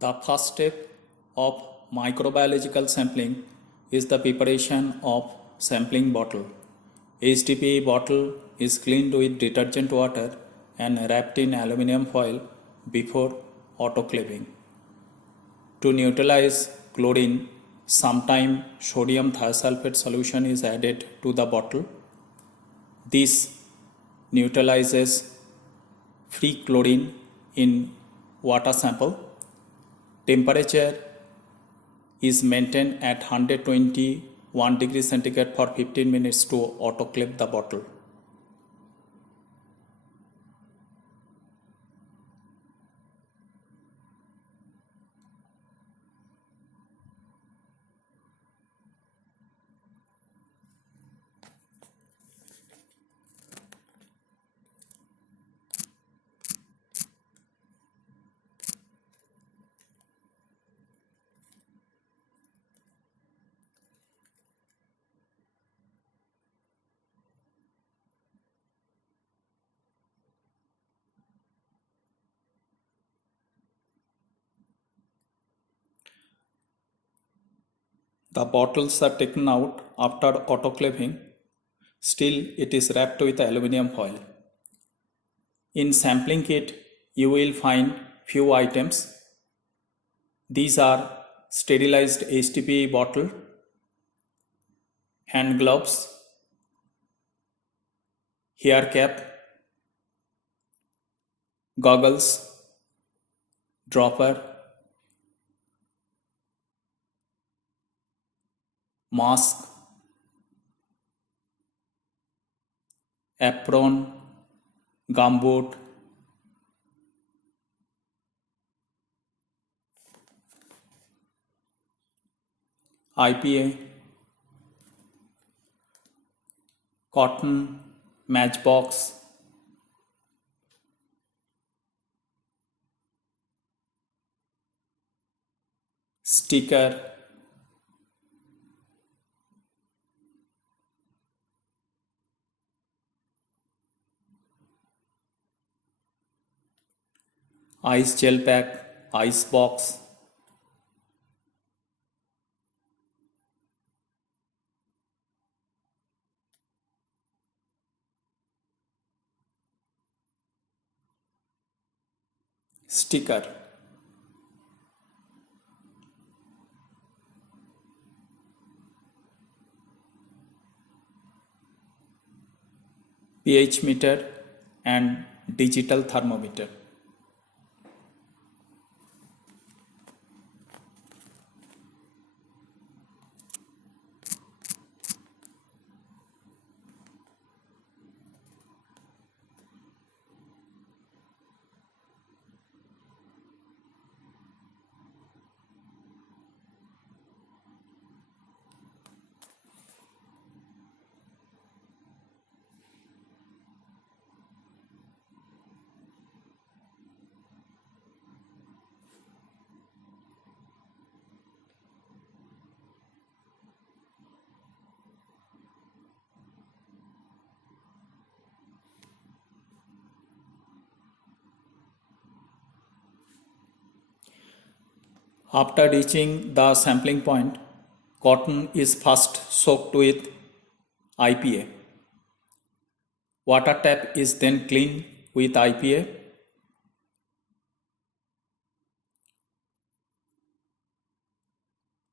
The first step of microbiological sampling is the preparation of sampling bottle. HDPE bottle is cleaned with detergent water and wrapped in aluminum foil before autoclaving. To neutralize chlorine, sometime sodium thiosulfate solution is added to the bottle. This neutralizes free chlorine in water sample. Temperature is maintained at 121 degrees centigrade for 15 minutes to autoclave the bottle. The bottles are taken out after autoclaving. Still, it is wrapped with aluminum foil. In sampling kit, you will find few items. These are sterilized HDPE bottle, hand gloves, hair cap, goggles, dropper, mask, apron, gumboot, IPA, cotton, matchbox, sticker, ice gel pack, ice box, sticker, pH meter and digital thermometer. After reaching the sampling point, cotton is first soaked with IPA. Water tap is then cleaned with IPA.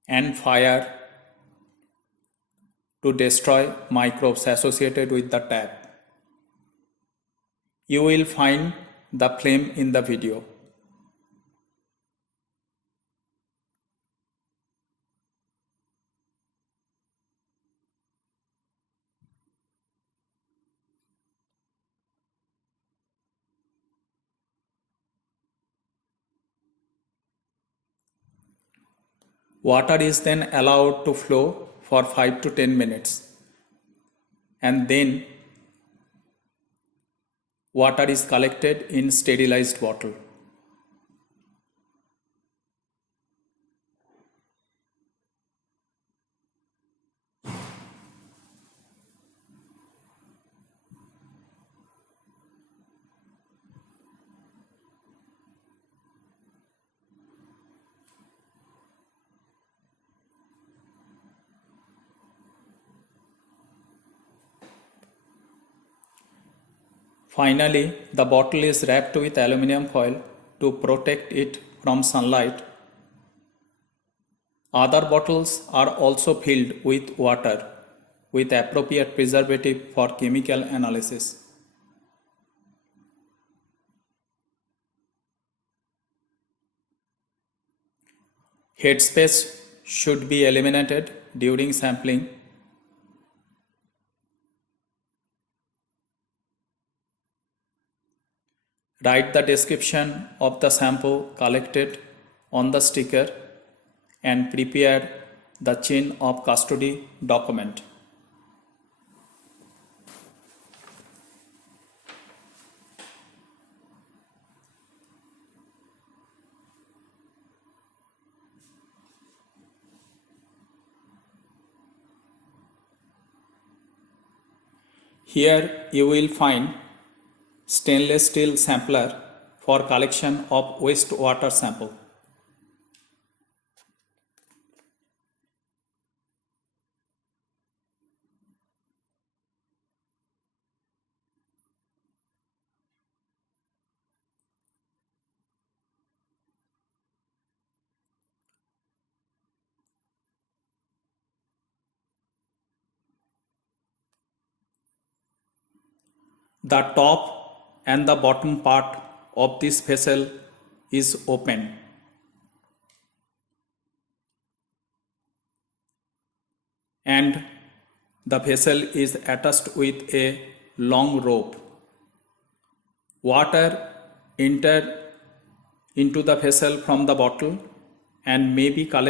And fire to destroy microbes associated with the tap. You will find the flame in the video. Water is then allowed to flow for 5 to 10 minutes, and then water is collected in sterilized bottle. Finally, the bottle is wrapped with aluminum foil to protect it from sunlight. Other bottles are also filled with water with appropriate preservative for chemical analysis. Headspace should be eliminated during sampling. Write the description of the sample collected on the sticker and prepare the chain of custody document. Here you will find stainless steel sampler for collection of wastewater sample. The top and the bottom part of this vessel is open. And the vessel is attached with a long rope. Water enter into the vessel from the bottle and may be collected